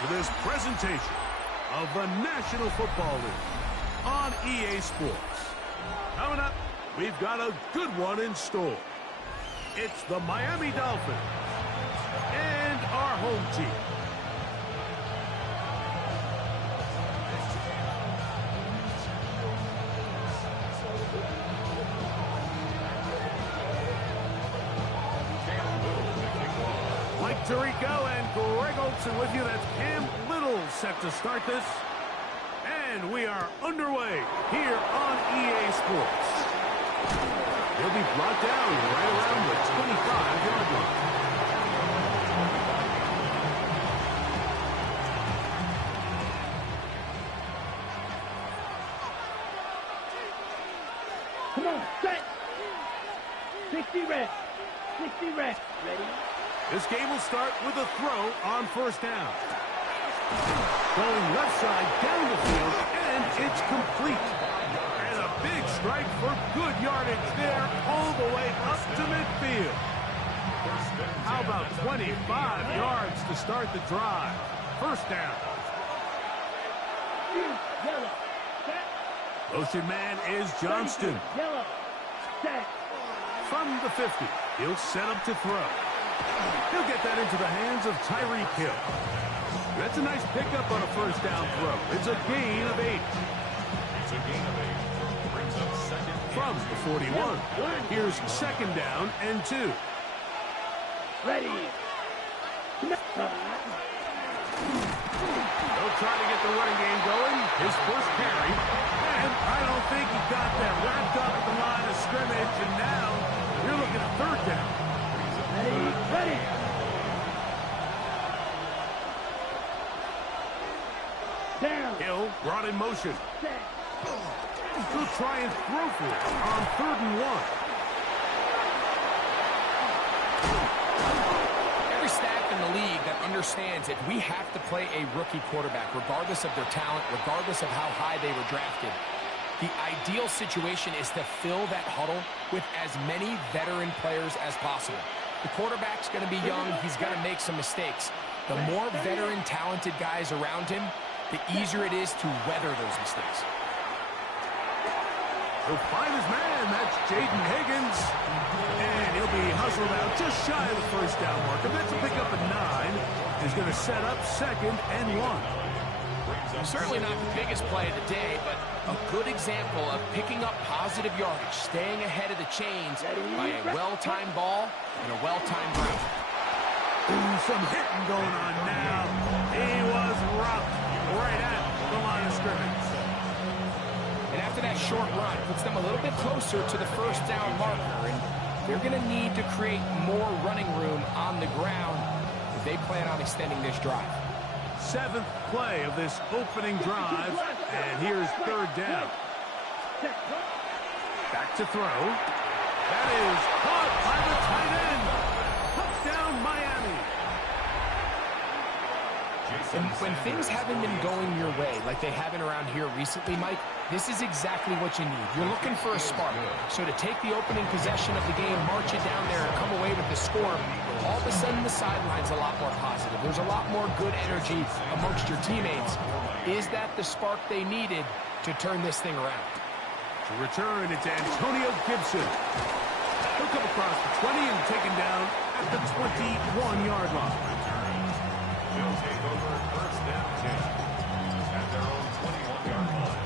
to this presentation of the National Football League on EA Sports. Coming up, we've got a good one in store. It's the Miami Dolphins and our home team. Mike Tirico and Greg Olsen with you. That's Cam Little set to start this. And we are underway here on EA Sports. He'll be brought down right around the 25-yard line. Come on, set. 60 reps. 60 reps. Ready? This game will start with a throw on first down. Going left side down the field, and it's complete. And a big strike for good yardage there all the way up to midfield. How about 25 yards to start the drive? First down. Yellow. Set. Motion man is Johnston. Yellow. Set. From the 50, he'll set up to throw. He'll get that into the hands of Tyreek Hill. That's a nice pickup on a first down throw. It's a gain of 8. It's a gain of 8. Brings up second. From the 41, here's second down and 2. Ready. He'll try to get the running game going. His first carry. And I don't think he got that wrapped up at the line of scrimmage. And now you're looking at third down. Ready. Ready. Down. Hill brought in motion. Set. He'll try and throw for it on 3rd and 1. Every staff in the league that understands that we have to play a rookie quarterback, regardless of their talent, regardless of how high they were drafted. The ideal situation is to fill that huddle with as many veteran players as possible. The quarterback's going to be young. He's going to make some mistakes. The more veteran, talented guys around him, the easier it is to weather those mistakes. He'll find his man. That's Jaden Higgins. And he'll be hustled out just shy of the first down marker. That's a pickup of 9. He's going to set up second and 1. Certainly not the biggest play of the day, but a good example of picking up positive yardage, staying ahead of the chains by a well-timed ball and a well-timed route. Ooh, some hitting going on now. He was rough right at the line of scrimmage. And after that short run, puts them a little bit closer to the first down marker, and they're going to need to create more running room on the ground if they plan on extending this drive. 7th play of this opening drive, and here's 3rd down. Back to throw. That is caught by the tight end. Touchdown, Miami. And when things haven't been going your way like they haven't around here recently, Mike, this is exactly what you need. You're looking for a spark. So to take the opening possession of the game, march it down there, and come away with the score, all of a sudden the sideline's a lot more positive. There's a lot more good energy amongst your teammates. Is that the spark they needed to turn this thing around? To return, it's Antonio Gibson. He'll come across the 20 and taken down at the 21-yard line. They'll take over first down 10 at their own 21-yard line.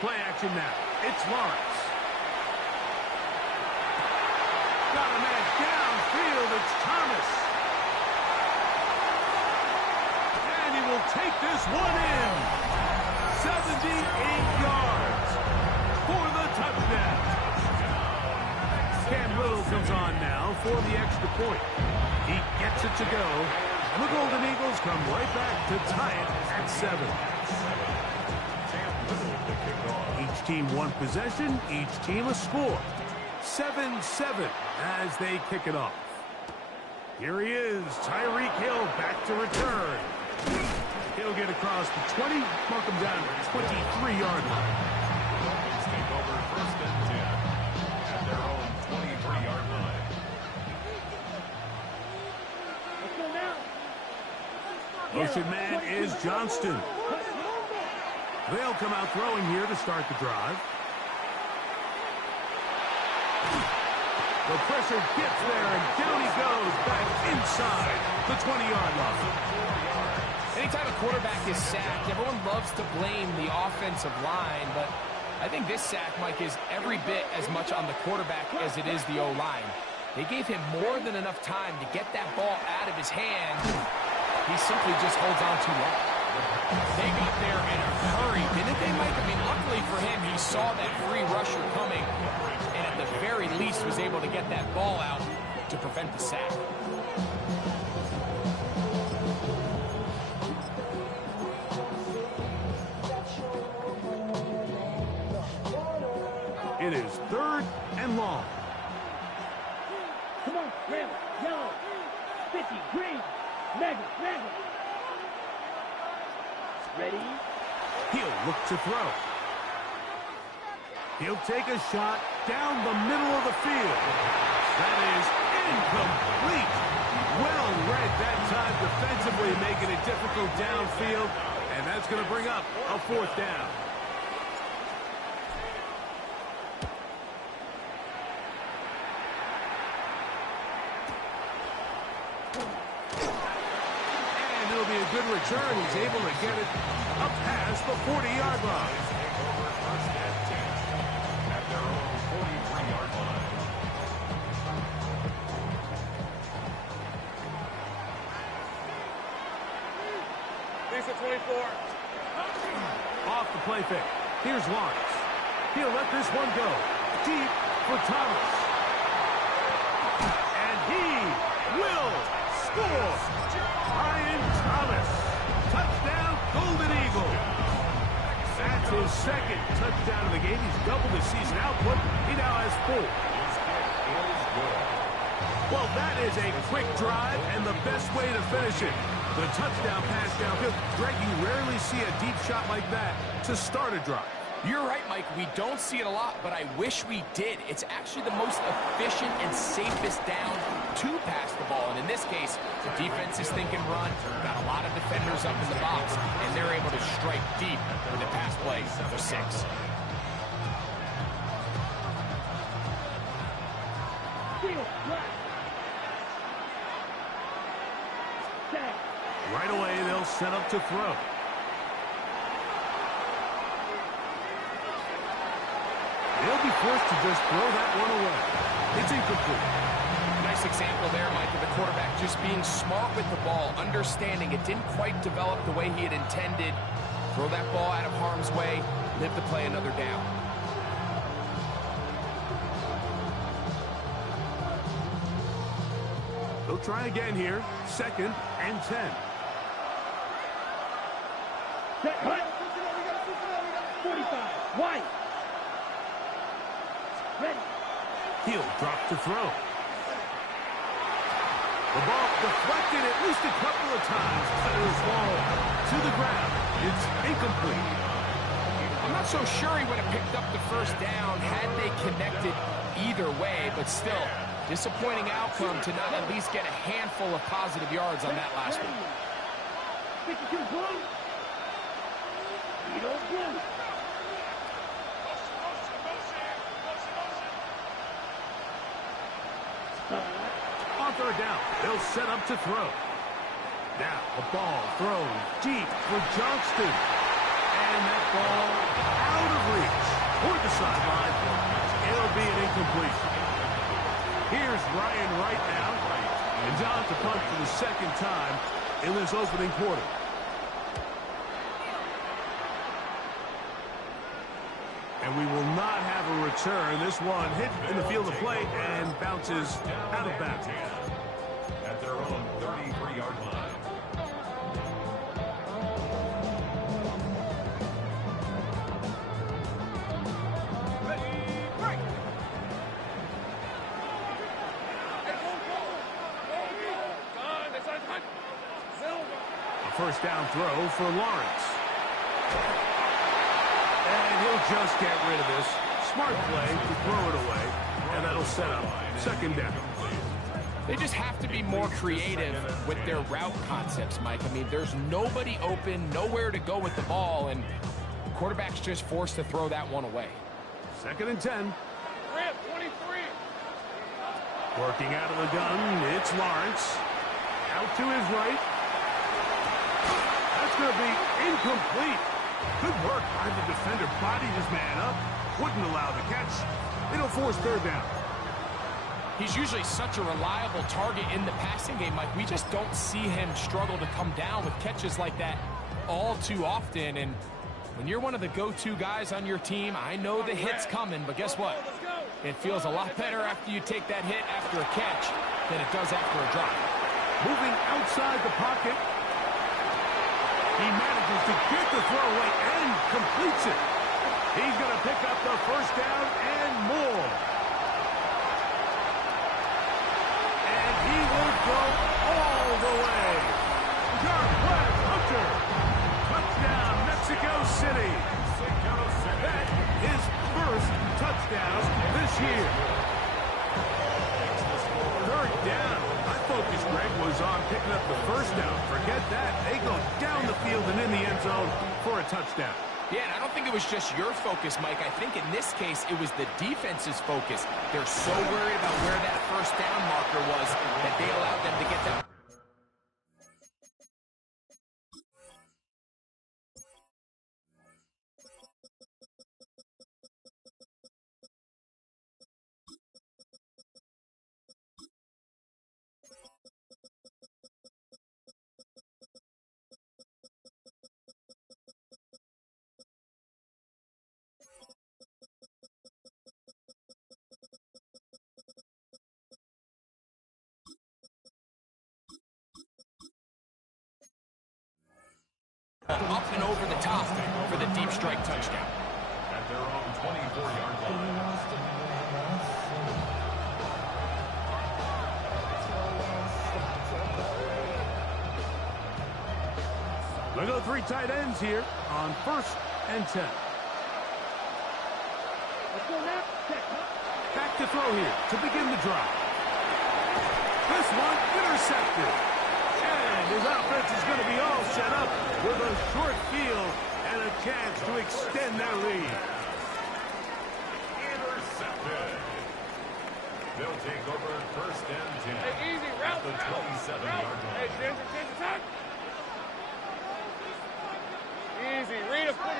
Play action now. It's Lawrence. Got a man downfield. It's Thomas. And he will take this one in. 78 yards for the touchdown. Cam Little comes on now for the extra point. He gets it to go. And the Golden Eagles come right back to tie it at 7. Each team one possession, each team a score. 7-7 as they kick it off. Here he is, Tyreek Hill back to return. He'll get across the 20, mark him down to the 23-yard line. Take over first and 10. Motion man is Johnston. They'll come out throwing here to start the drive. The pressure gets there, and down he goes back inside the 20-yard line. Anytime a quarterback is sacked, everyone loves to blame the offensive line, but I think this sack, Mike, is every bit as much on the quarterback as it is the O-line. They gave him more than enough time to get that ball out of his hand. He simply just holds on too long. They got there in a hurry, didn't they, Mike? I mean, luckily for him, he saw that free rusher coming, and at the very least was able to get that ball out to prevent the sack. It is 3rd and long. Come on, red, yellow, 50, green, mega. Ready? He'll look to throw. He'll take a shot down the middle of the field. That is incomplete. Well read that time defensively, making it difficult downfield, and that's going to bring up a 4th down. Be a good return. He's able to get it up past the 40-yard line. Take over 1st and 10 at their own 43-yard line. Lisa 24. Off the play fake. Here's Lawrence. He'll let this one go. Deep for Thomas. And he will score. Ryan Thomas. Touchdown, Golden Eagle. That's his 2nd touchdown of the game. He's doubled his season output. He now has 4. His kick is good. Well, that is a quick drive and the best way to finish it. The touchdown pass downfield. Greg, you rarely see a deep shot like that to start a drive. You're right, Mike. We don't see it a lot, but I wish we did. It's actually the most efficient and safest down to pass the ball. And in this case, the defense is thinking run, got a lot of defenders up in the box, and they're able to strike deep with a pass play for 6. Right away, they'll set up to throw. They'll be forced to just throw that one away. It's incomplete. Nice example there, Mike, of the quarterback just being smart with the ball, understanding it didn't quite develop the way he had intended. Throw that ball out of harm's way, live to play another down. They'll try again here. 2nd and 10. Set, cut. 45, wide. Ready. He'll drop to throw. The ball deflected at least a couple of times, but it will fall to the ground. It's incomplete. I'm not so sure he would have picked up the 1st down had they connected either way, but still, disappointing outcome to not at least get a handful of positive yards on that last one. 52 blue. You don't blue. On 3rd down, they'll set up to throw. Now the ball thrown deep for Johnston. And that ball out of reach toward the sideline. It'll be an incompletion. Here's Ryan Wright now. And down to punt for the 2nd time in this opening quarter. And we will not have a return. This one hit in the field of play and bounces out of bounds. At their own 33-yard line. A 1st down throw for Lawrence. And he'll just get rid of this. Smart play to throw it away, and that'll set up 2nd down. They just have to be more creative with their route concepts, Mike. I mean, there's nobody open, nowhere to go with the ball, and the quarterback's just forced to throw that one away. 2nd and 10. Rip, 23. Working out of the gun, it's Lawrence. Out to his right. That's going to be incomplete. Good work by the defender. Bodied his man up. Wouldn't allow the catch. It'll force 3rd down. He's usually such a reliable target in the passing game, Mike. We just don't see him struggle to come down with catches like that all too often. And when you're one of the go-to guys on your team, I know the hit's coming, but guess what? It feels a lot better after you take that hit after a catch than it does after a drop. Moving outside the pocket. He manages to get the throw away and completes it. He's going to pick up the 1st down and more. And he will go all the way. Jarquez Hunter. Touchdown, Mexico City. That is 1st touchdown this year. 3rd down. My focus, Greg, was on picking up the 1st down. Forget that. They go down the field and in the end zone for a touchdown. Yeah, and I don't think it was just your focus, Mike. I think in this case, it was the defense's focus. They're so worried about where that 1st down marker was that they allowed them to get that. Up and over the top for the deep strike touchdown. At their own 24-yard line. They go 3 tight ends here on 1st and 10. Back to throw here to begin the drive. This one intercepted. And his offense is going to be all set up with a short field and a chance to extend their lead. Intercepted. They'll take over 1st and 10. Hey, easy, route, the 27-yard line. Hey, Ginger, time. Easy, read a 44.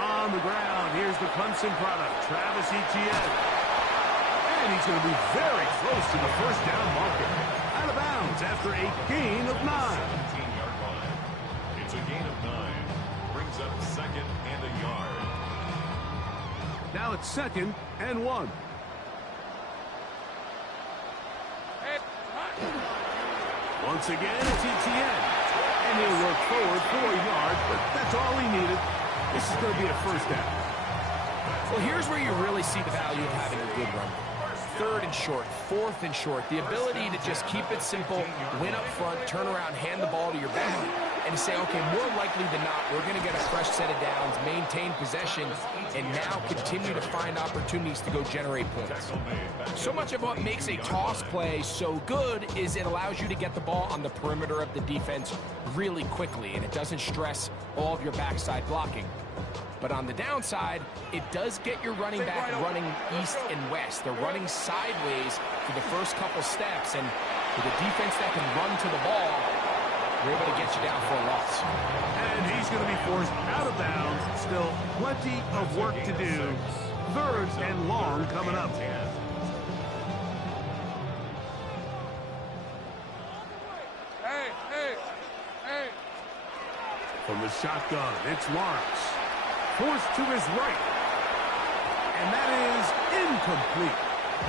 On the ground, here's the Clemson product, Travis Etienne. And he's going to be very close to the 1st down marker. Out of bounds after a gain of 9. 17-yard line. It's a gain of 9. Brings up 2nd and a yard. Now it's 2nd and 1. Hey, Once again, it's Etienne. And he'll work forward 4 yards, but that's all he needed. This is going to be a 1st down. Well, here's where you really see the value of having a good run. 3rd and short, 4th and short. The ability to just keep it simple, win up front, turn around, hand the ball to your back, and say, okay, more likely than not, we're going to get a fresh set of downs, maintain possession, and now continue to find opportunities to go generate points. So much of what makes a toss play so good is it allows you to get the ball on the perimeter of the defense really quickly, and it doesn't stress all of your backside blocking. But on the downside, it does get your running back running east and west. They're running sideways for the first couple steps, and with a defense that can run to the ball, we're able to get you down for a loss. And he's going to be forced out of bounds. Still plenty of work to do. 3rd and long coming up. Hey. From the shotgun, it's Lawrence. Forced to his right. And that is incomplete.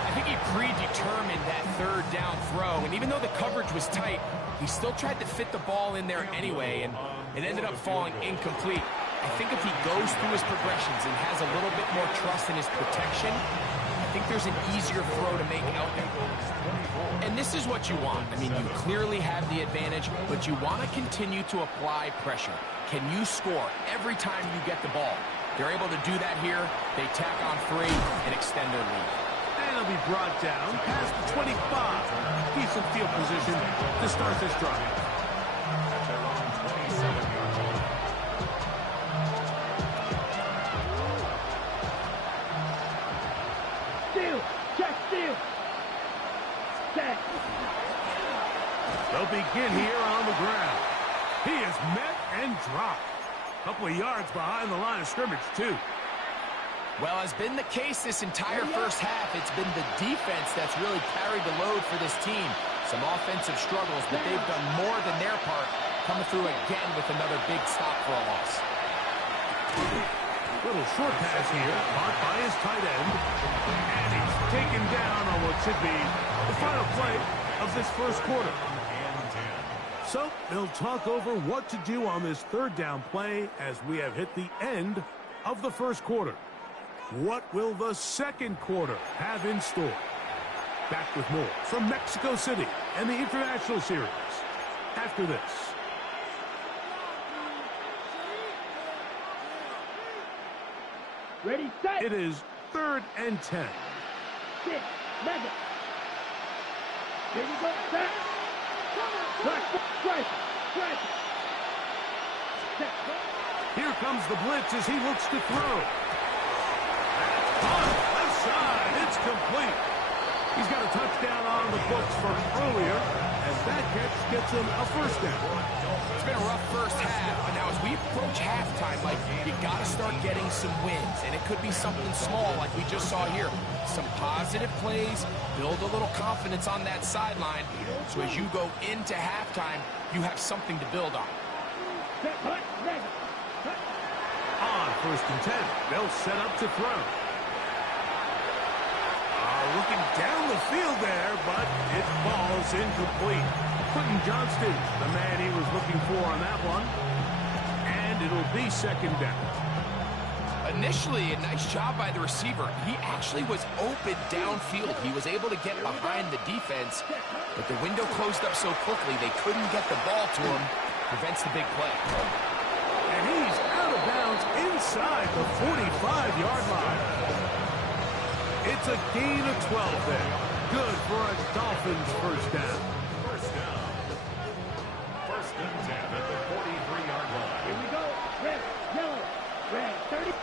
I think he predetermined that 3rd down throw, and even though the coverage was tight, he still tried to fit the ball in there anyway, and it ended up falling incomplete. I think if he goes through his progressions and has a little bit more trust in his protection, I think there's an easier throw to make out there. And this is what you want. I mean, you clearly have the advantage, but you want to continue to apply pressure. Can you score every time you get the ball? They're able to do that here. They tack on 3 and extend their lead. And he'll be brought down past the 25. Decent field position to start this drive. At their own 27-yard line. Steal. Check steal. Check. They'll begin here on the ground. He is met and dropped. Couple of yards behind the line of scrimmage, too. Well, as been the case this entire first half, it's been the defense that's really carried the load for this team. Some offensive struggles, but they've done more than their part, coming through again with another big stop for a loss. Little short pass here, caught by his tight end. And he's taken down on what should be the final play of this first quarter. So they'll talk over what to do on this third down play as we have hit the end of the first quarter. What will the second quarter have in store? Back with more from Mexico City and the International Series after this. Ready, set. It is 3rd and 10. 6, Leggoo. Here you go, set. Strike. Set. Here comes the blitz as he looks to throw. On left side, it's complete. He's got a touchdown on the books from earlier, as that catch gets him a first down. It's been a rough first half, but now as we approach halftime, like, you got to start getting some wins, and it could be something small like we just saw here. Some positive plays, build a little confidence on that sideline, so as you go into halftime, you have something to build on. On 1st and 10, they'll set up to throw. Looking down the field there, but it falls incomplete. Quentin Johnston, the man he was looking for on that one. And it'll be 2nd down. Initially, a nice job by the receiver. He actually was open downfield. He was able to get behind the defense, but the window closed up so quickly they couldn't get the ball to him. Prevents the big play. And he's out of bounds inside the 45-yard line. It's a gain of 12 there. Good for a Dolphins first down. First down. 1st and 10 at the 43-yard line. Here we go. Red, yellow, red, 30.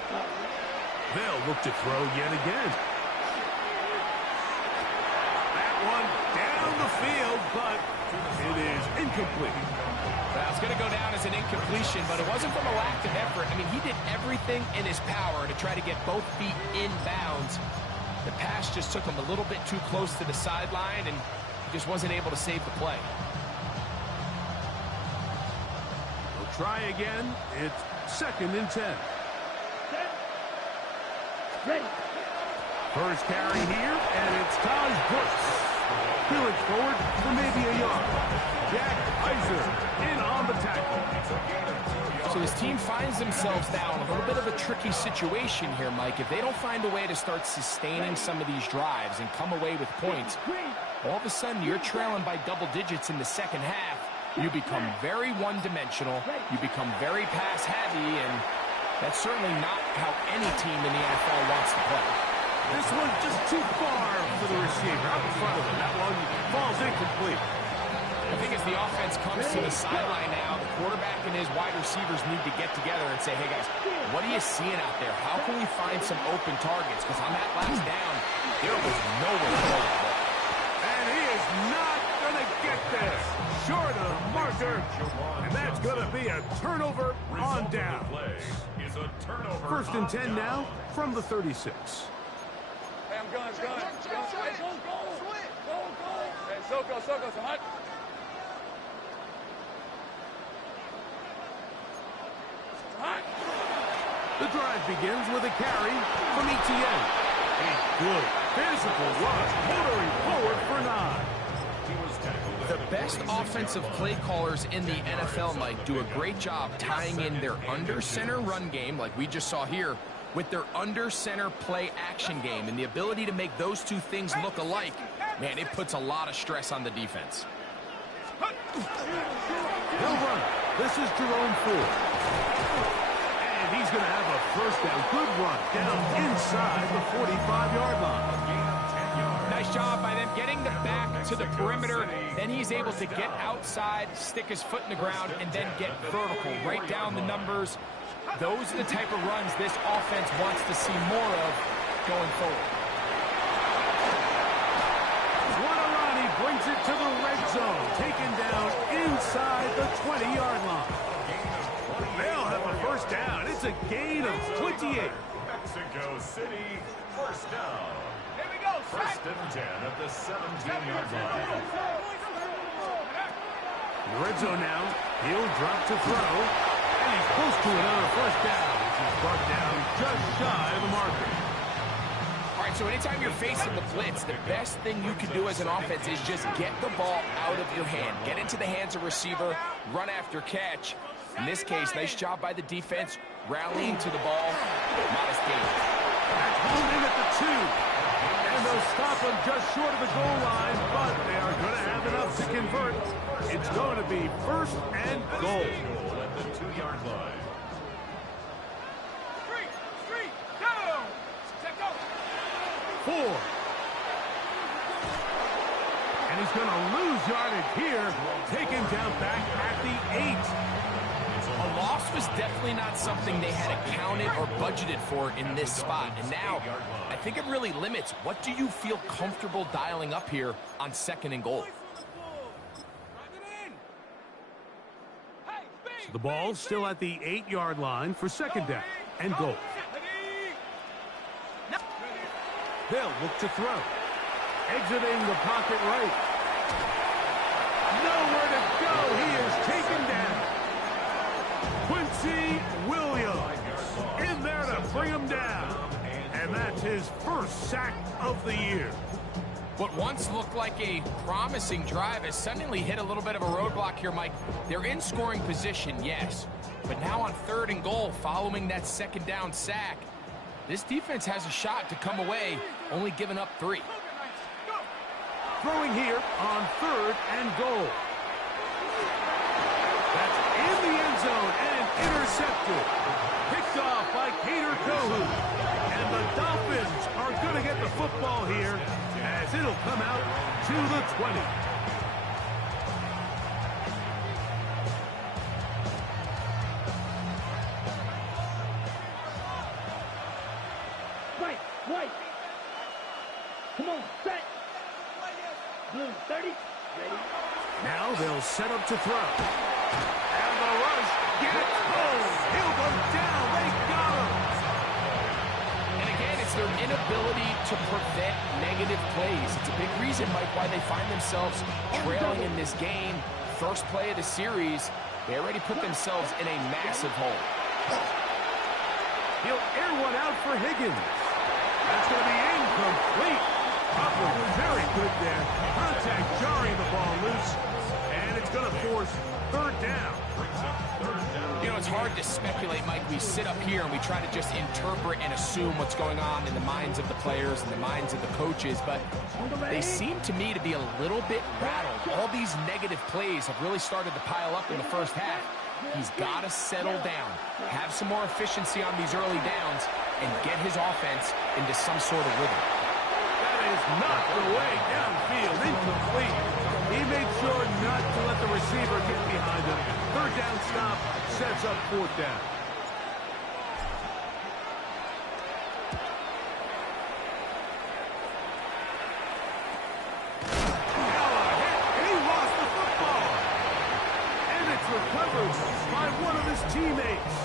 They'll look to throw yet again. That one down the field, but it is incomplete. Well, it's going to go down as an incompletion, but it wasn't from a lack of effort. I mean, he did everything in his power to try to get both feet in bounds. The pass just took him a little bit too close to the sideline, and he just wasn't able to save the play. We'll try again. It's 2nd and 10. Ready. First carry here, and it's Taj Brooks. He'll it forward for maybe a yard. Jack Heiser in on the tackle. So his team finds themselves now in a little bit of a tricky situation here, Mike. If they don't find a way to start sustaining some of these drives and come away with points, all of a sudden you're trailing by double digits in the second half. You become very one-dimensional. You become very pass-heavy, and that's certainly not how any team in the NFL wants to play. This one just too far for the receiver. Out in front of him. That one falls incomplete. I think as the offense comes to the sideline now, the quarterback and his wide receivers need to get together and say, hey, guys, what are you seeing out there? How can we find some open targets? Because on that last down, there was nowhere to go with the ball. And he is not going to get there. Short of the marker. And that's going to be a turnover on down. Is a turnover. 1st and 10 now from the 36. Hey, I'm going. Hey, go. Hey, Soko, so hot. The drive begins with a carry from ETN. A good physical rush, motoring forward for 9. The best offensive play callers in the NFL, Mike, do a great job tying in their under-center run game, like we just saw here, with their under-center play action game. And the ability to make those two things look alike, man, it puts a lot of stress on the defense. He'll run. This is Jerome Ford. And he's going to have a first down. Good run down inside the 45-yard line. Gain of 10 yards. job by them getting the back to the perimeter. Then he's able to get outside, stick his foot in the ground, and then get vertical, right down the numbers. Those are the type of runs this offense wants to see more of going forward. Guarani brings it to the red zone, taken down inside the 20-yard line. They'll have a first down. It's a gain of 28. Mexico City, first down. Here we go. First and 10 at the 17-yard line. In the red zone now. He'll drop to throw. And he's close to another first down. He's brought down just shy of the marker. All right, so anytime you're facing the blitz, the best thing you can do as an offense is just get the ball out of your hand. Get into the hands of receiver, run after catch. In this case, nice job by the defense, rallying to the ball. Modest gain. That's pulled in at the 2. And they'll stop him just short of the goal line, but they are going to have enough to convert. It's going to be first and goal. At the 2-yard line. Street, go. Set, go. 4. And he's going to lose yardage here. Take him down back at the 8. A loss was definitely not something they had accounted or budgeted for in this spot. And now, I think it really limits what do you feel comfortable dialing up here on second and goal. So the ball's still at the 8-yard line for second down and goal. They'll look to throw. Exiting the pocket right. Nowhere to go. He is taken down. Quincy Williams in there to bring him down. And that's his first sack of the year. What once looked like a promising drive has suddenly hit a little bit of a roadblock here, Mike. They're in scoring position, yes. But now on third and goal, following that second down sack, this defense has a shot to come away, only giving up 3. Throwing here on third and goal. That's in the end zone and intercepted. Picked off by Cater Kohu. And the Dolphins are going to get the football here as it'll come out to the 20. White. Come on, set. Blue, 30. Ready. Now they'll set up to throw. And the rush gets home. He'll go down. They got him. And again, it's their inability to prevent negative plays. It's a big reason, Mike, why they find themselves trailing in this game. First play of the series, they already put themselves in a massive hole. He'll air one out for Higgins. That's going to be incomplete. Probably very good there. Contact jarring the ball loose. And it's going to force third down. You know, it's hard to speculate, Mike. We sit up here and we try to just interpret and assume what's going on in the minds of the players and the minds of the coaches, but they seem to me to be a little bit rattled. All these negative plays have really started to pile up in the first half. He's got to settle down, have some more efficiency on these early downs, and get his offense into some sort of rhythm. That is not the way downfield. Incomplete. He made sure not to let the receiver get behind him. Third down stop sets up fourth down. He lost the football. And it's recovered by one of his teammates.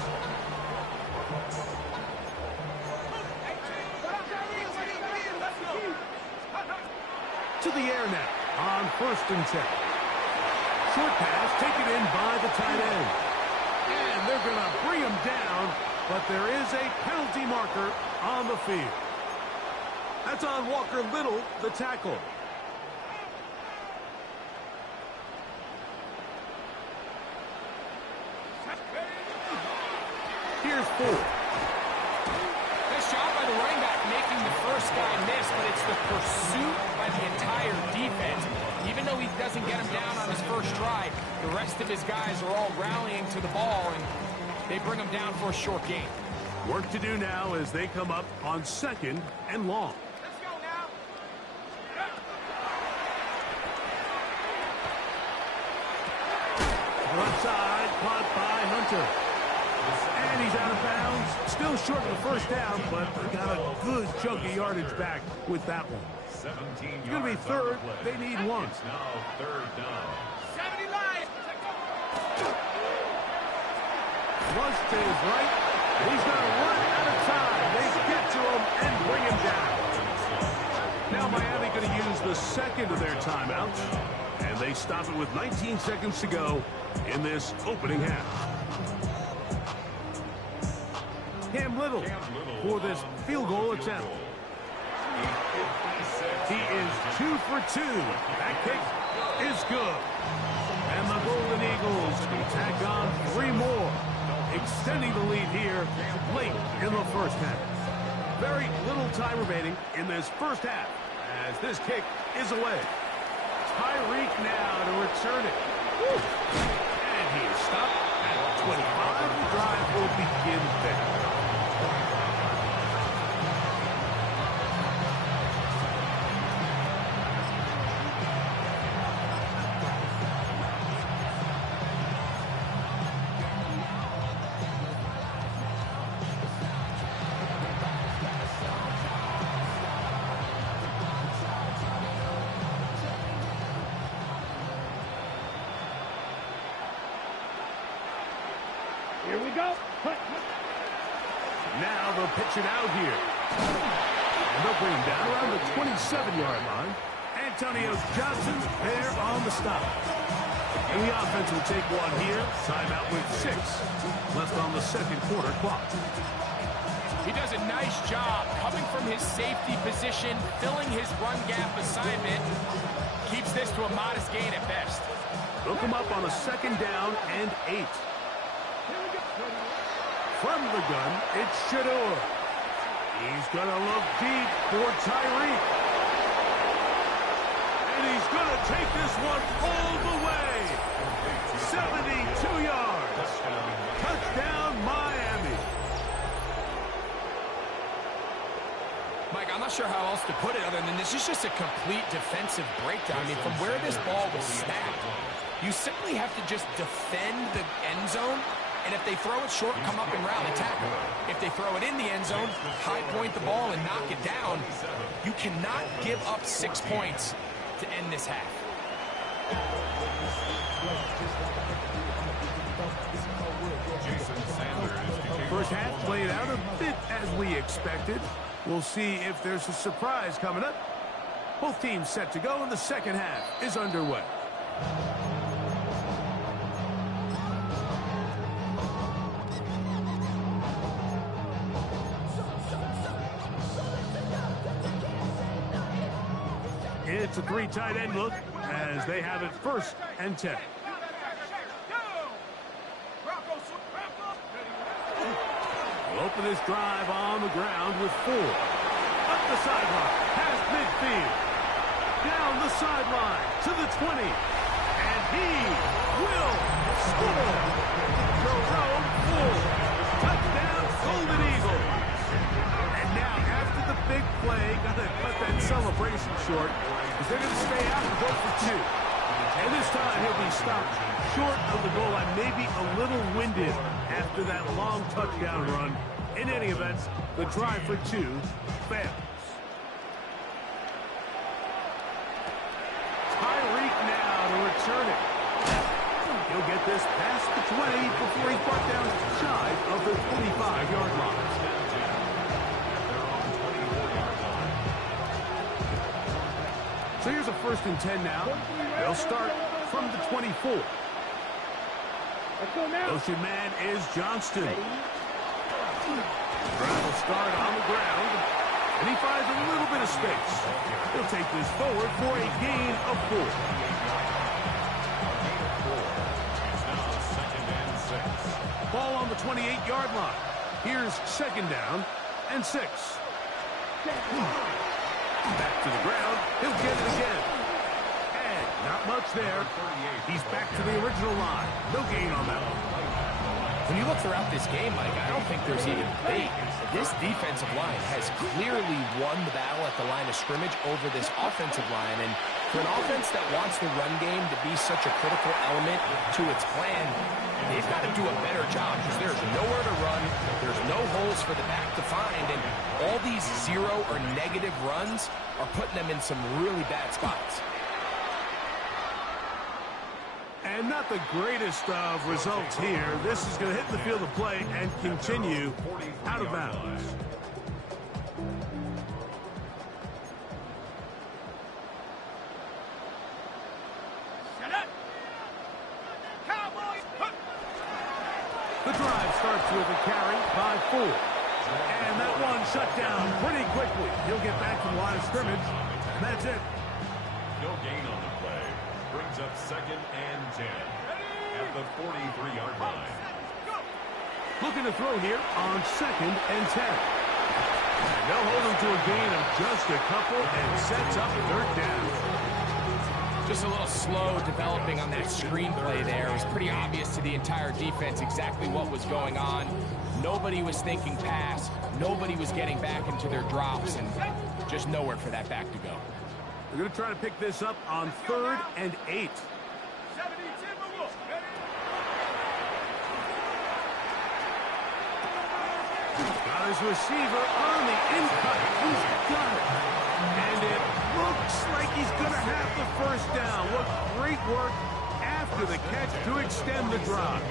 To the air now on first and 10. Short pass taken in by the tight end. And they're going to bring him down, but there is a penalty marker on the field. That's on Walker Little, the tackle. Here's 4. Nice job by the running back making the first guy miss, but it's the pursuit by the entire defense. Even though he doesn't get him down on his first try, the rest of his guys are all rallying to the ball, and they bring him down for a short gain. Work to do now as they come up on second and long. Let's go now. Left side, caught by Hunter. And he's out of bounds. Still short of the first down, but got a good chunk of yardage back with that one. 17 It's going to be third. They need one. It's now third down. 70 line. Once to his right. He's going to run out of time. They get to him and bring him down. Now Miami going to use the second of their timeouts. And they stop it with 19 seconds to go in this opening half. Cam Little for this field goal attempt. He is 2 for 2. That kick is good. And the Golden Eagles tack on 3 more, extending the lead here late in the first half. Very little time remaining in this first half as this kick is away. Tyreek now to return it. Woo. And he is stopped at 25. The drive will begin there. Here we go. Now they'll pitch it out here. And they'll bring him down around the 27-yard line. Antonio Johnson there on the stop. And the offense will take one here. Timeout with 6 left on the second quarter clock. He does a nice job coming from his safety position, filling his run gap assignment. Keeps this to a modest gain at best. They'll come up on a second down and 8. From the gun, it's Shador. He's going to look deep for Tyreek. And he's going to take this one all the way. 72 yards. Touchdown, Miami. Mike, I'm not sure how else to put it other than this is just a complete defensive breakdown. I mean, from where this ball was snapped, you simply have to just defend the end zone. And if they throw it short, come up and rally tackle. If they throw it in the end zone, high point the ball and knock it down. You cannot give up 6 points to end this half. First half played out a bit as we expected. We'll see if there's a surprise coming up. Both teams set to go, and the second half is underway. It's a 3 tight end look as they have it 1st and 10. We'll open this drive on the ground with 4. Up the sideline, past midfield. Down the sideline to the 20. And he will score. Jerome Ford. Touchdown, Golden Eagles. And now, after the big play, got to cut that celebration short, because they're going to stay out and go for 2. And this time, he'll be stopped short of the goal line, maybe a little winded after that long touchdown run. In any event, the try for 2 fails. Tyreek now to return it. He'll get this past the 20 before he's brought down shy of the 25-yard line. So here's a 1st and 10 now. They'll start from the 24. Let's go now. Motion man is Johnston. Drive will start on the ground, and he finds a little bit of space. He'll take this forward for a gain of 4. Ball on the 28-yard line. Here's 2nd down and 6. Back to the ground. He'll get it again. And not much there. He's back to the original line. No gain on that one. When you look throughout this game, Mike, I don't think there's even debate. This defensive line has clearly won the battle at the line of scrimmage over this offensive line, and For an offense that wants the run game to be such a critical element to its plan, they've got to do a better job because there's nowhere to run, there's no holes for the back to find, and all these zero or negative runs are putting them in some really bad spots. And not the greatest of results here. This is going to hit the field of play and continue out of bounds. The drive starts with a carry by 4. And that one shut down pretty quickly. He'll get back to the line of scrimmage, and that's it. No gain on the play. Brings up 2nd and 10 at the 43-yard line. Looking to throw here on 2nd and 10. And they'll hold him to a gain of just a couple and sets up 3rd down. Just a little slow developing on that screenplay there. It was pretty obvious to the entire defense exactly what was going on. Nobody was thinking pass. Nobody was getting back into their drops, and just nowhere for that back to go. They're going to try to pick this up on 3rd and 8. Got his receiver on the in-cut. He's got it. And it looks like he's going to have the 1st down. What great work after the catch to extend the drive.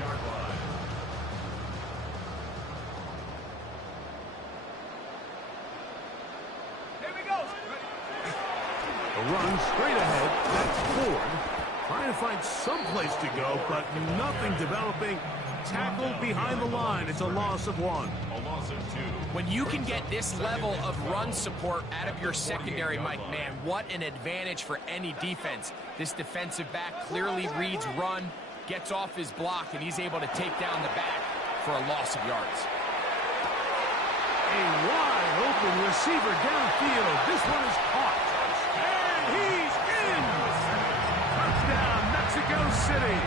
A run straight ahead. That's Ford. Trying to find some place to go, but nothing developing. Tackled behind the line. It's a loss of 1. A loss of 2. When you can get this level of run support out of your secondary, Mike, man, what an advantage for any defense. This defensive back clearly reads run, gets off his block, and he's able to take down the back for a loss of yards. A wide open receiver downfield. This one is caught. And he's in! Touchdown, Mexico City.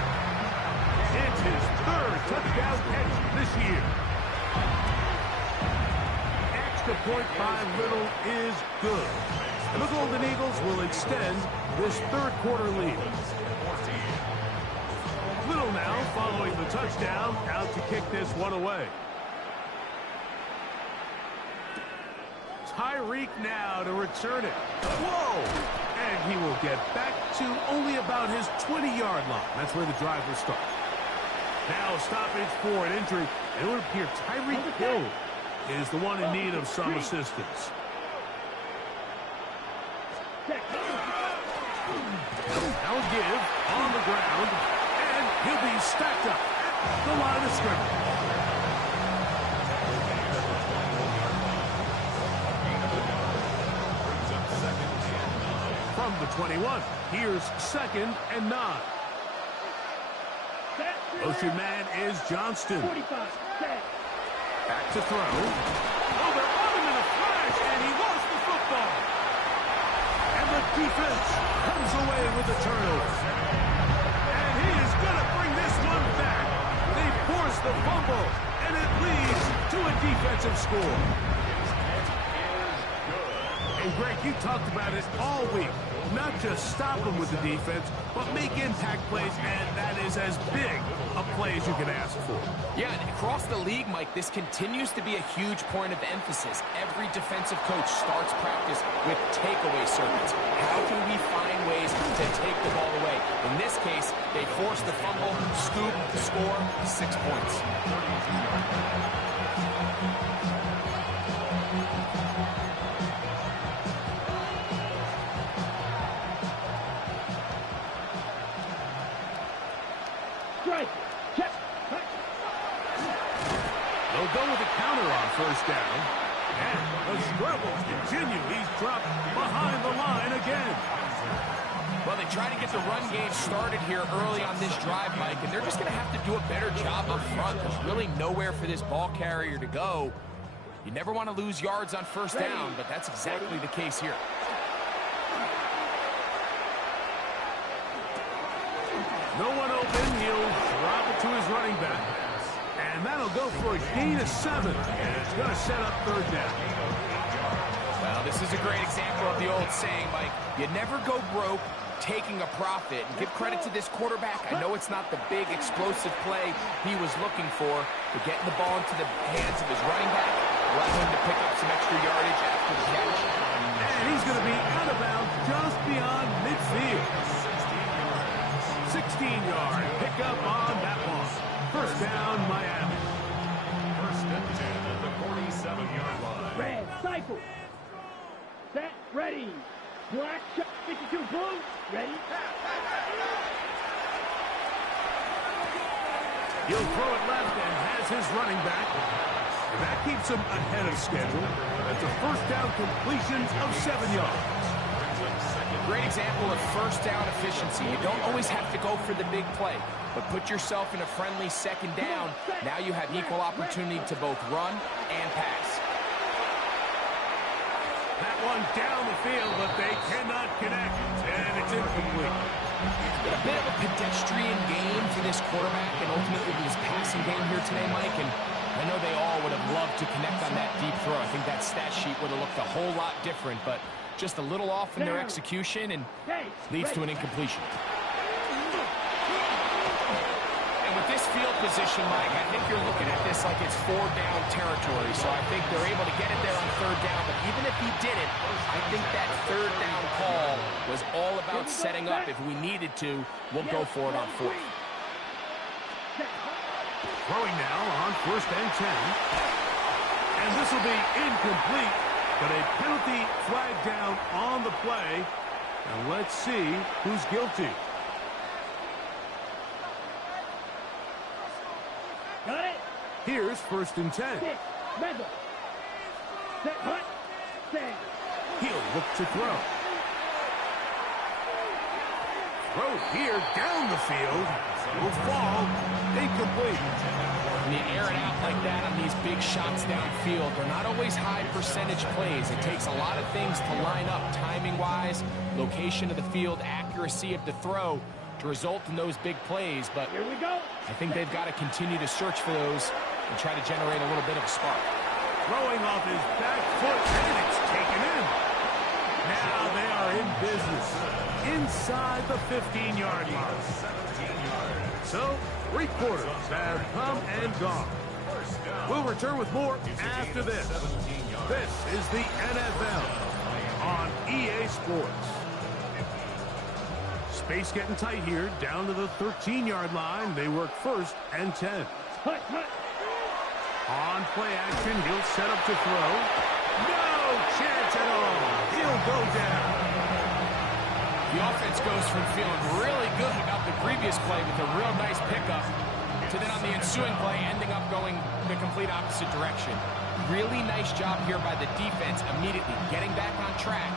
It's his 3rd touchdown catch this year. Extra point by Little is good. And the Golden Eagles will extend this 3rd quarter lead. Little now following the touchdown, out to kick this one away. Tyreek now to return it. Whoa! And he will get back to only about his 20-yard line. That's where the drive will start. Now stoppage for an injury. It would appear Tyreek Hill is the one in need of some assistance. Now a give on the ground, and he'll be stacked up at the line of scrimmage. From the 21, here's 2nd and 9. Motion man is Johnston. 45, set. Back to throw. Oh, they're on him in a flash, and he lost the football. And the defense comes away with a turnover. And he is going to bring this one back. They force the fumble, and it leads to a defensive score. And Greg, you talked about it all week. Not just stop them with the defense, but make impact plays, and that is as big a play as you can ask for. Yeah, and across the league, Mike, this continues to be a huge point of emphasis. Every defensive coach starts practice with takeaway circuits. How can we find ways to take the ball away? In this case, they force the fumble, scoop, score, 6 points. They'll go with a counter on 1st down. And the struggles continue. He's dropped behind the line again. Well, they try to get the run game started here early on this drive, Mike, and they're just going to have to do a better job up front. There's really nowhere for this ball carrier to go. You never want to lose yards on 1st down, but that's exactly the case here. No one open. He'll drop it to his running back. And that'll go for a gain of 7. And it's going to set up 3rd down. Well, Well, this is a great example of the old saying, Mike, you never go broke taking a profit. And give credit to this quarterback. I know it's not the big explosive play he was looking for, but getting the ball into the hands of his running back, allowing him to pick up some extra yardage after the catch. And he's going to be out of bounds just beyond midfield. 16-yard pickup on that one. First down, Miami. First and 10 at the 47-yard line. Red, cycle. Set, ready. Black, 52, blue, ready. He'll throw it left and has his running back. That keeps him ahead of schedule. That's a first down completion of 7 yards. Great example of first down efficiency. You don't always have to go for the big play, but put yourself in a friendly second down. Now you have equal opportunity to both run and pass. That one down the field, but they cannot connect, and it's incomplete. It's been a bit of a pedestrian game for this quarterback and ultimately his passing game here today, Mike, and I know they all would have loved to connect on that deep throw. I think that stat sheet would have looked a whole lot different, but just a little off in their execution and leads to an incompletion. And with this field position, Mike, I think you're looking at this like it's 4-down territory, so I think they're able to get it there on third down, but even if he didn't, I think that third down call was all about setting up. If we needed to, we'll go for it on fourth. Throwing now on first and 10. And this will be incomplete, but a penalty flag down on the play. And let's see who's guilty. Got it. Here's first and 10. Six, Mendel. Set, hut, set. He'll look to throw. Throw here down the field. Will fall. Incomplete. When you air it out like that on these big shots downfield, they're not always high percentage plays. It takes a lot of things to line up timing-wise, location of the field, accuracy of the throw to result in those big plays. But Here we go. I think they've got to continue to search for those and try to generate a little bit of a spark. Throwing off his back foot, and it's taken in. Now they are in business inside the 15-yard line. So, 3 quarters have come and gone. We'll return with more after this. This is the NFL on EA Sports. Space getting tight here, down to the 13-yard line. They work first and 10. Hut, hut. On play action, he'll set up to throw. No chance at all. He'll go down. The offense goes from feeling really good about the previous play with a real nice pickup to then on the ensuing play ending up going the complete opposite direction. Really nice job here by the defense immediately getting back on track.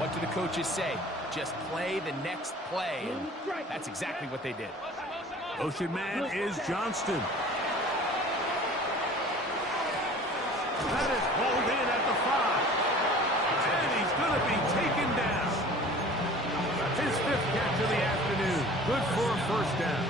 What do the coaches say? Just play the next play. And that's exactly what they did. Motion man is Johnston. That is pulled in at the 5. And he's going to be taken down. His 5th catch of the afternoon. Good for a first down.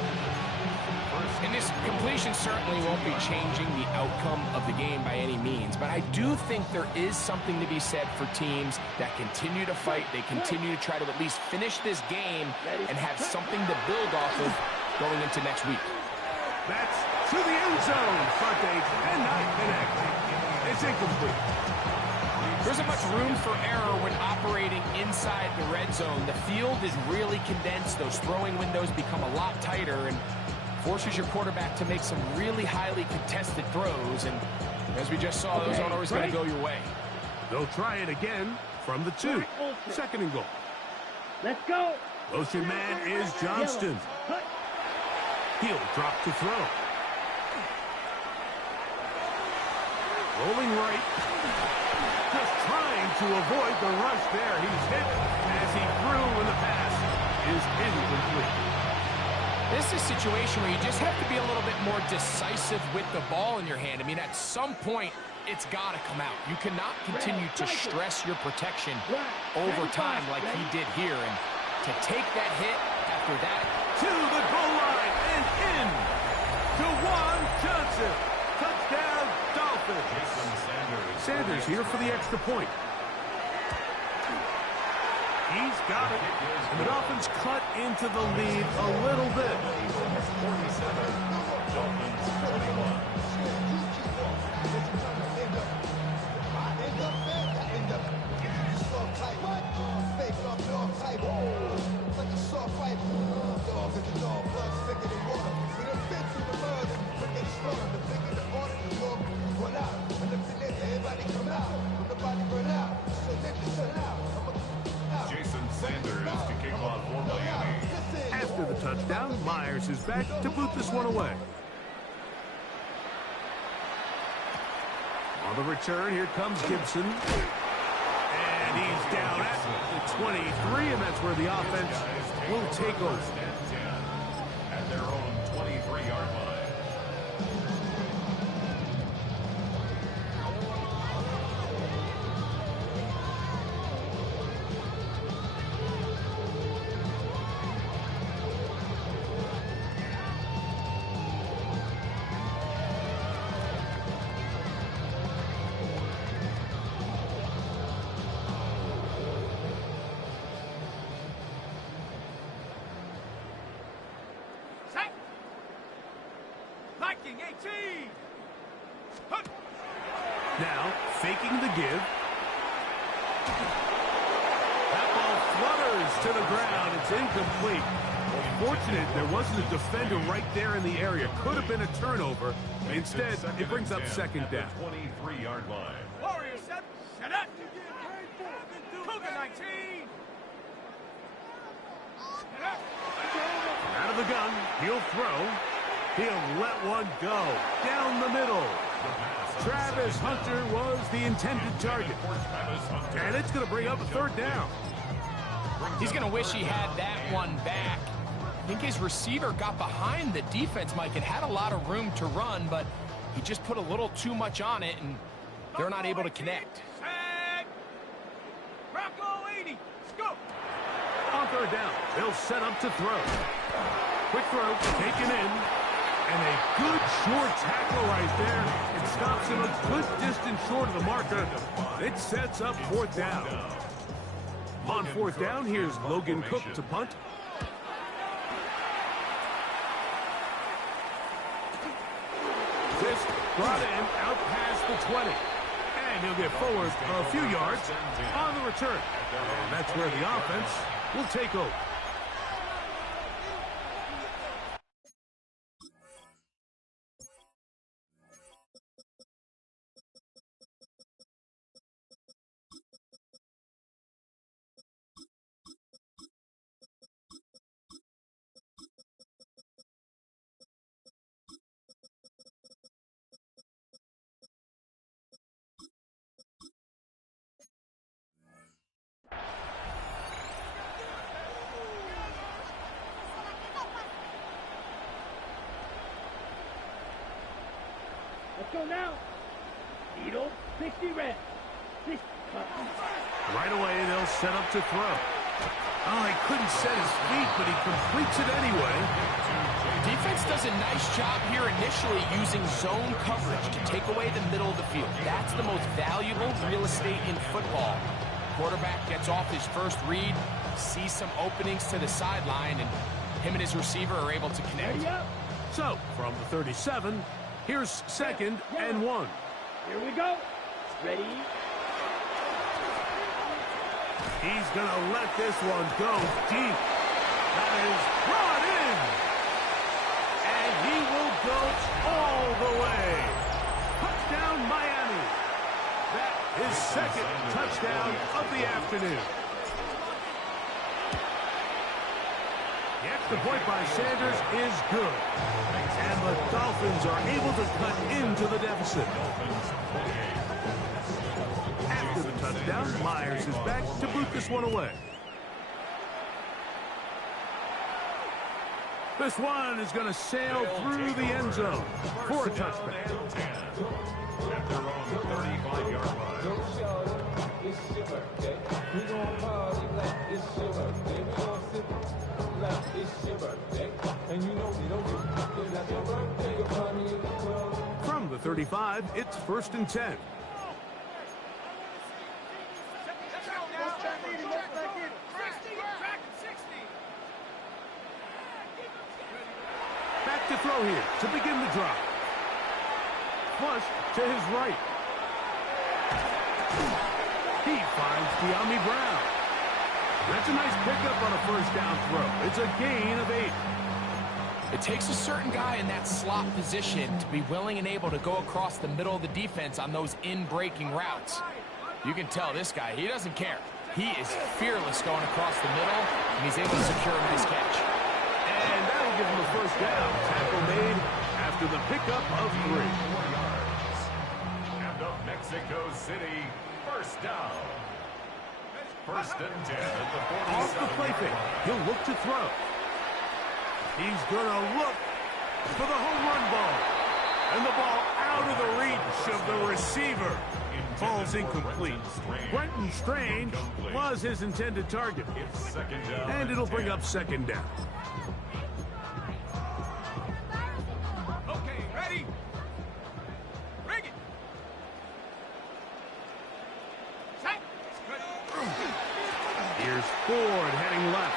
And this completion certainly won't be changing the outcome of the game by any means, but I do think there is something to be said for teams that continue to fight. They continue to try to at least finish this game and have something to build off of going into next week. That's to the end zone. But they cannot connect. It's incomplete. There isn't much room for error when operating inside the red zone. The field is really condensed. Those throwing windows become a lot tighter and forces your quarterback to make some really highly contested throws. And as we just saw, those aren't always going to go your way. They'll try it again from the 2. Second and goal. Let's go. Motion man is Johnston. Hut. He'll drop to throw. Rolling right. Just trying to avoid the rush there. He's hit as he threw when the pass is incomplete. This is a situation where you just have to be a little bit more decisive with the ball in your hand. I mean, at some point, it's got to come out. You cannot continue to stress your protection over time like he did here. And to take that hit after that. To the goal line and in. DeJuan Johnson. Touchdown, Dolphins. Sanders here for the extra point. He's got it. And the Dolphins cut into the lead a little bit. 47, Dolphins 21. Jason Sanders to kick off for Miami. After the touchdown, Myers is back to boot this one away. On the return, here comes Gibson. And he's down at the 23, and that's where the offense will take over. At their own 23-yard line. Now, faking the give. That ball flutters to the ground. It's incomplete. Fortunate there wasn't a defender right there in the area. Could have been a turnover. Instead, it brings up second down. 23-yard line. Warriors set up. Cougar 19. Out of the gun, he'll throw. He'll let one go. Down the middle. Travis Hunter was the intended target. And it's going to bring up a third down. He's going to wish he had that one back. I think his receiver got behind the defense, Mike, and had a lot of room to run, but he just put a little too much on it, and they're not able to connect. Bronco 80. Go. On third down, they'll set up to throw. Quick throw, taken in. And a good short tackle right there. It stops him a good distance short of the marker. It sets up fourth down. On fourth down, here's Logan Cook to punt. Just brought in out past the 20. And he'll get forward a few yards on the return. And that's where the offense will take over. Let's go now. Needle, 60 red. 60. Right away, they'll set up to throw. Oh, he couldn't set his feet, but he completes it anyway. Defense does a nice job here initially using zone coverage to take away the middle of the field. That's the most valuable real estate in football. Quarterback gets off his first read, sees some openings to the sideline, and him and his receiver are able to connect. So, from the 37, here's second and 1. Here we go. Ready? He's going to let this one go deep. That is brought in. And he will go all the way. Touchdown, Miami. That is second touchdown of the afternoon. The extra point by Sanders is good. And the Dolphins are able to cut into the deficit. After the touchdown, Myers is back to boot this one away. This one is going to sail through the end zone for a touchback. At their own 35-yard line. It's your birthday. We gon' party like it's your birthday. We gon' sip like it's your birthday. And you know we don't give it like your birthday. You'll find me in the club. From the 35, it's 1st and 10. to throw here to begin the drive. Flush to his right. He finds De'Ami Brown. That's a nice pickup on a first down throw. It's a gain of 8. It takes a certain guy in that slot position to be willing and able to go across the middle of the defense on those in-breaking routes. You can tell this guy, he doesn't care. He is fearless going across the middle, and he's able to secure a nice catch. And that'll give him a first down. Tackle made after the pickup of 3. 4 yards. And up Mexico City, first down. First and 10 at the 47. Off the play fake, he'll look to throw. He's going to look for the home run ball. And the ball out of the reach of the receiver. Ball's incomplete. Quentin Strange was his intended target. It's second down. And it'll bring up second down. Okay, ready? Bring it. Set. Here's Ford heading left.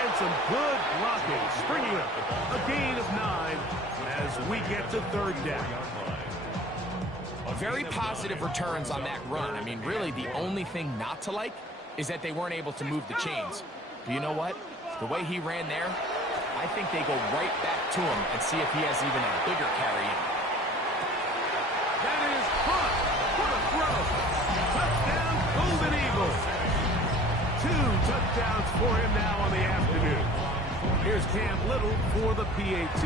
And some good blocking. Springing up. A gain of 9 as we get to third down. Very positive returns on that run. I mean, really, the only thing not to like is that they weren't able to move the chains. But you know what? The way he ran there, I think they go right back to him and see if he has even a bigger carry in. That is caught. What a throw. Touchdown, Golden Eagles. 2 touchdowns for him now on the afternoon. Here's Cam Little for the PAT.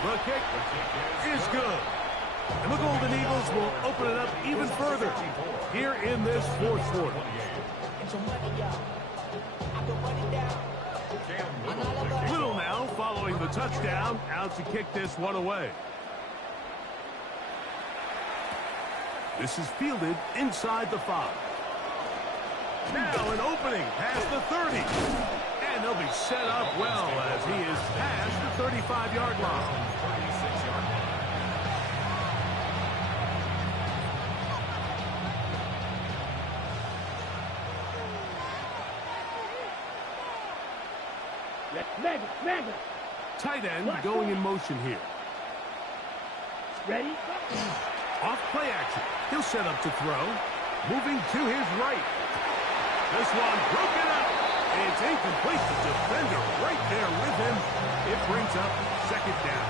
The kick is good. And the Golden Eagles will open it up even further here in this fourth quarter. Little now following the touchdown, out to kick this one away. This is fielded inside the 5. Now an opening past the 30. And they'll be set up well as he is past the 35-yard line. 36-yard line. Mega. Tight end going in motion here. Ready? Off play action. He'll set up to throw. Moving to his right. This one broken up. It's incomplete. The defender right there with him. It brings up second down.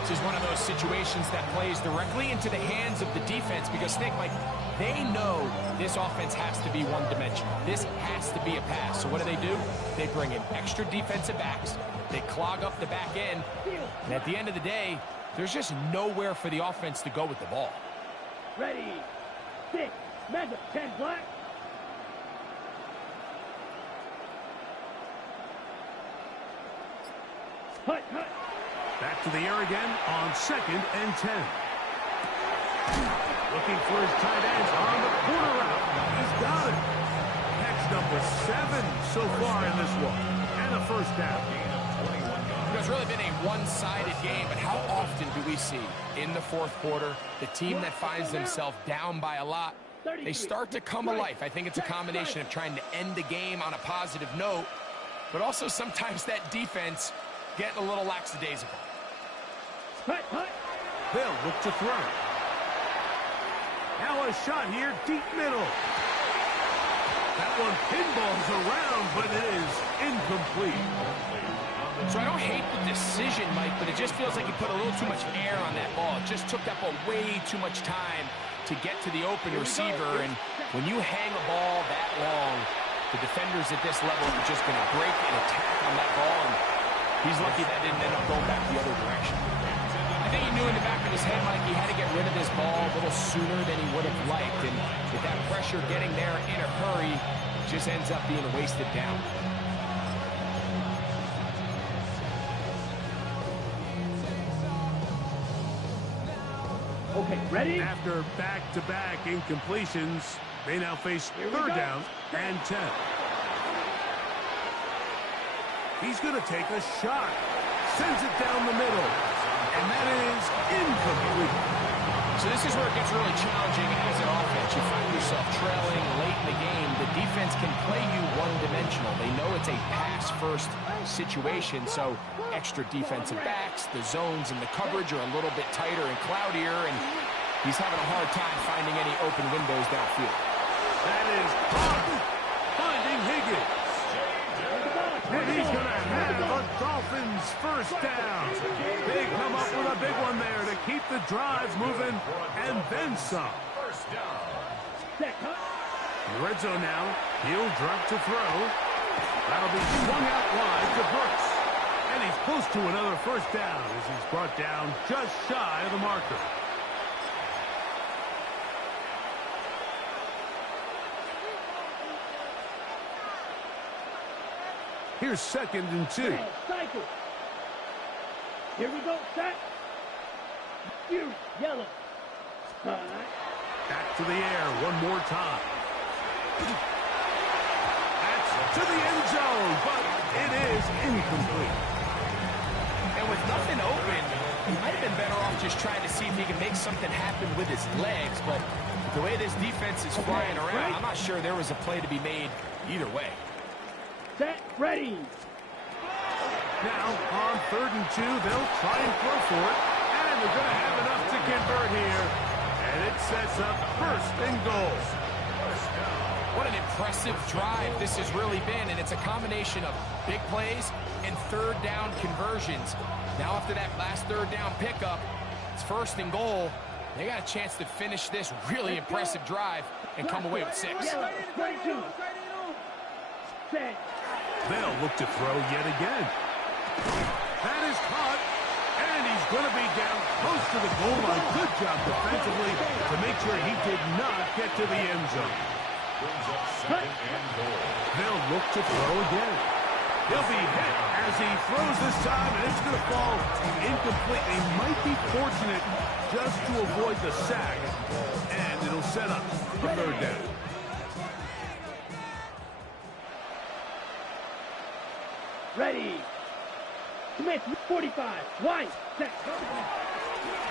This is one of those situations that plays directly into the hands of the defense because think, like, they know this offense has to be one-dimensional. This has to be a pass. So what do? They bring in extra defensive backs. They clog up the back end. And at the end of the day, there's just nowhere for the offense to go with the ball. Ready? 6. Mega. 10 black. Hut. Back to the air again on second and 10. Looking for his tight ends on the corner route. He's got it. Catch number 7 so far in this one. And a first down. It's really been a one-sided game, but how often do we see in the fourth quarter the team that finds themselves down by a lot, they start to come alive. I think it's a combination of trying to end the game on a positive note, but also sometimes that defense getting a little lackadaisical. They'll look to throw. Now a shot here, deep middle. That one pinballs around, but it is incomplete. So I don't hate the decision, Mike, but it just feels like he put a little too much air on that ball. It just took up way too much time to get to the open receiver. And when you hang a ball that long, the defenders at this level are just going to break and attack on that ball. And he's lucky that didn't end up going back the other direction. I think he knew in the back of his head, Mike, he had to get rid of this ball a little sooner than he would have liked. And with that pressure getting there in a hurry, it just ends up being a wasted down. Okay, ready? After back-to-back incompletions, they now face third down and 10. He's going to take a shot. Sends it down the middle. And that is incomplete. So this is where it gets really challenging as an offense. You find yourself trailing late in the game, the defense can play you one-dimensional. They know it's a pass-first situation, so extra defensive backs, the zones and the coverage are a little bit tighter and cloudier, and he's having a hard time finding any open windows downfield. That is hard. Finding Higgins. And he's going to have a Dolphins first down. They come up with a big one there to keep the drive moving, and then some. First down. Red zone now. He'll drop to throw. That'll be swung out wide to Brooks. And he's close to another first down as he's brought down just shy of the marker. Here's 2nd and 2. Cycle. Here we go, set. Here, yellow. Back to the air one more time. That's to the end zone, but it is incomplete. And with nothing open, he might have been better off just trying to see if he can make something happen with his legs, but the way this defense is flying around, I'm not sure there was a play to be made either way. Set, ready. Now, on 3rd and 2, they'll try and throw for it, and they're going to have enough to convert here, and it sets up 1st and goal. What an impressive drive this has really been, and it's a combination of big plays and 3rd down conversions. Now, after that last 3rd down pickup, it's 1st and goal. They got a chance to finish this really impressive drive and come away with 6. Yellow, 22. Set. They'll look to throw yet again. That is caught, and he's going to be down close to the goal line. Good job defensively to make sure he did not get to the end zone. Brings up 2nd and goal. They'll look to throw again. He'll be hit as he throws this time, and it's going to fall incomplete. They might be fortunate just to avoid the sack, and it'll set up a 3rd down. Ready. Commit 45. Wide. Set.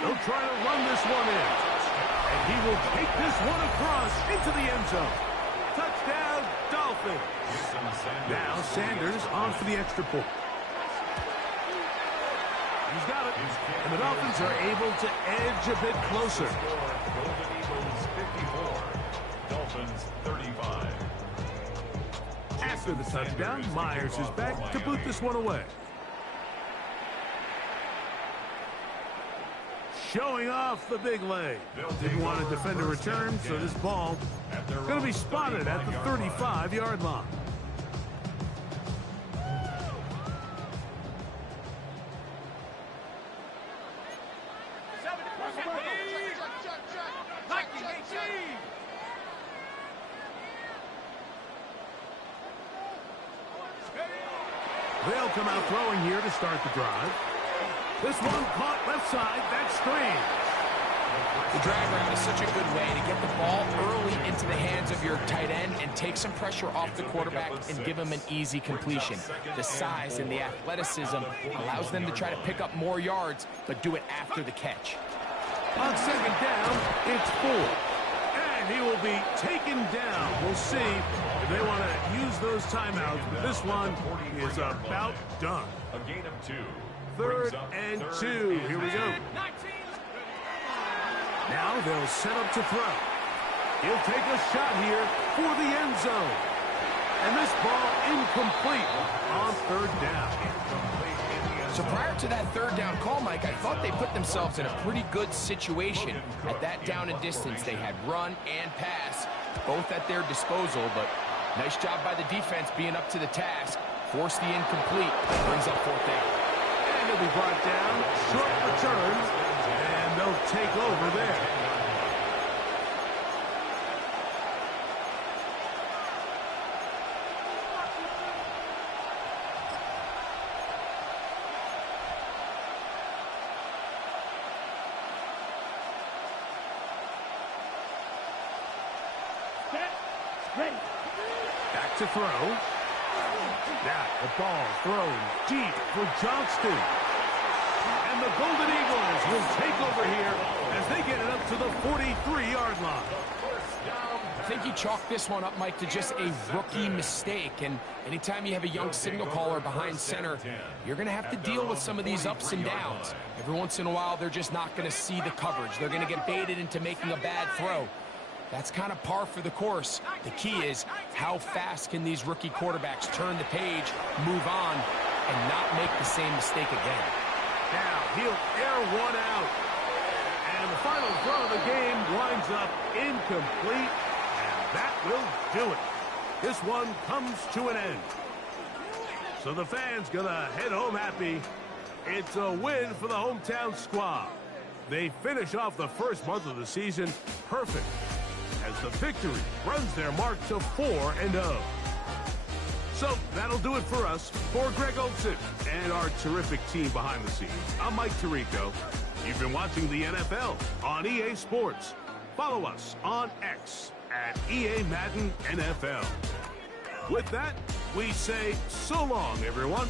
They'll try to run this one in. And he will take this one across into the end zone. Touchdown, Dolphins. Now Sanders on for the extra point. He's got it. And the Dolphins are able to edge a bit closer. Golden Eagles 54. Dolphins 35. After the touchdown, Myers is back to boot this one away. Showing off the big leg. Didn't want to defend a return, so this ball going to be spotted at the 35-yard line. They'll come out throwing here to start the drive. This one caught left side. That's screen. The drag route is such a good way to get the ball early into the hands of your tight end and take some pressure off the quarterback and give him an easy completion. The size and the athleticism allows them to try to pick up more yards, but do it after the catch. On 2nd down, it's 4. And he will be taken down. We'll see if they want to use those timeouts, but this one is about done. A gain of 2. 3rd and 2. Here we go. Now they'll set up to throw. He'll take a shot here for the end zone. And this ball incomplete on 3rd down. So prior to that 3rd down call, Mike, I thought they put themselves in a pretty good situation at that down and distance. They had run and pass, both at their disposal, but nice job by the defense being up to the task. Force the incomplete, brings up 4th down. And he'll be brought down, short return, and they'll take over there. Ready. Back to throw. Now the ball thrown deep for Johnston. And the Golden Eagles will take over here as they get it up to the 43-yard line. First down think you chalk this one up, Mike, to just a rookie mistake. And anytime you have a young signal caller behind center, you're going to have to deal with some of these ups and downs. Every once in a while, they're just not going to see the coverage. They're going to get baited into making a bad throw. That's kind of par for the course. The key is how fast can these rookie quarterbacks turn the page, move on, and not make the same mistake again. Now he'll air one out. And the final throw of the game winds up incomplete. And that will do it. This one comes to an end. So the fans gonna head home happy. It's a win for the hometown squad. They finish off the first month of the season perfect, as the victory runs their mark to 4-0. So that'll do it for us. For Greg Olson and our terrific team behind the scenes, I'm Mike Tirico. You've been watching the NFL on EA Sports. Follow us on X at EA Madden NFL. With that, we say so long, everyone.